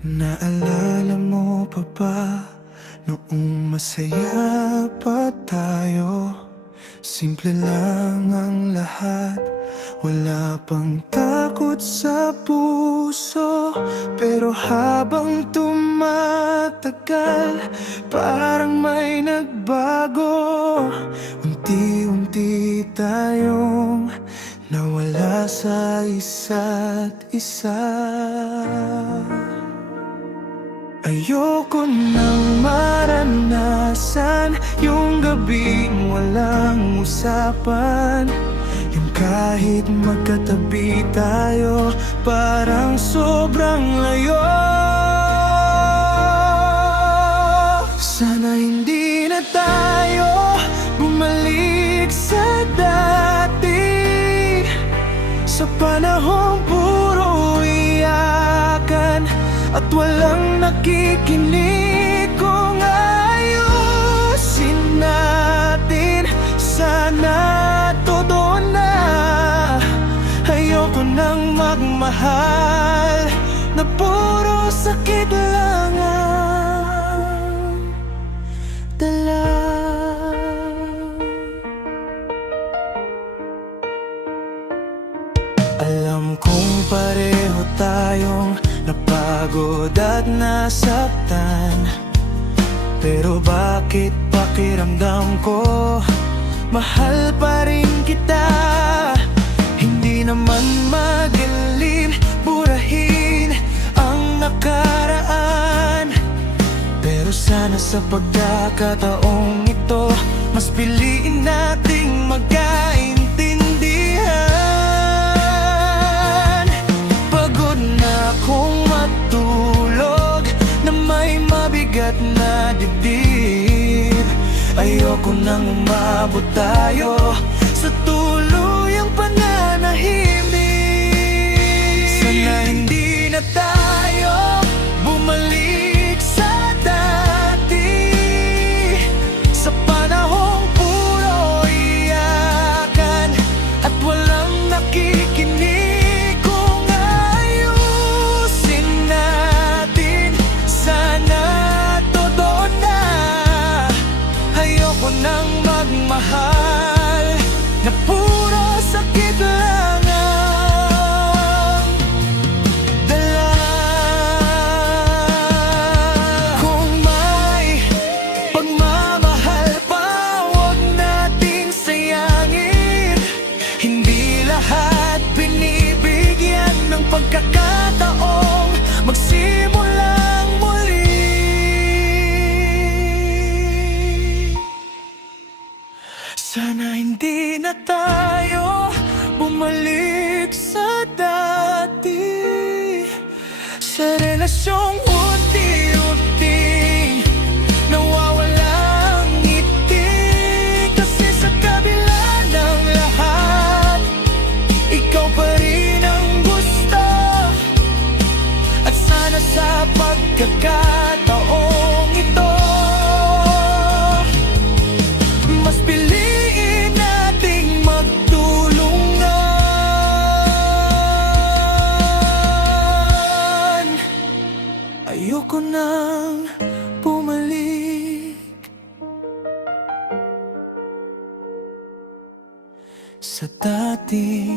Naalala mo pa ba noong masaya pa tayo? Simple lang ang lahat, wala pang takot sa puso. Pero habang tumatagal, parang may nagbago. Unti-unti tayong nawala sa isa't isa. Ayoko nang maranasan yung gabing walang usapan, yung kahit magkatabi tayo, parang sobrang layo. Sana hindi na tayo bumalik sa dati, sa panahong puro iyakan at walang nakikinig. Kung ayusin natin, sana totoo na. Ayoko nang magmahal na puro sakit lang ang dala. Alam kong pareho tayong napagod at nasaktan, pero bakit pakiramdam ko mahal pa rin kita? Hindi naman magaling burahin ang nakaraan, pero sana sa pagkakataong ito mas piliin nating magkaintindihan. Pagod na akong matulog na may mabigat na dibdib. Ayoko nang umabot tayo sa tuluyang pananahimik. Sana hindi na tayo bumalik sa dati, sa panahong puro iyakan at walang nakikinig. Kung ayusin natin, sana totoo na. Ayoko nang magmahal na puro sakit lang ang dala. Kung may pagmamahal pa, huwag nating sayangin. Hindi lahat binibigyan ng pagkakataong magsimulang muli. Sana hindi na tayo bumalik sa dati, sa relasyong unti-unting nawawala ang ngiti. Kasi sa kabila ng lahat, ikaw pa rin ang gusto. At sana sa pagkakataong ito mas piliin nating magtulungan. Ayoko nang bumalik sa dati.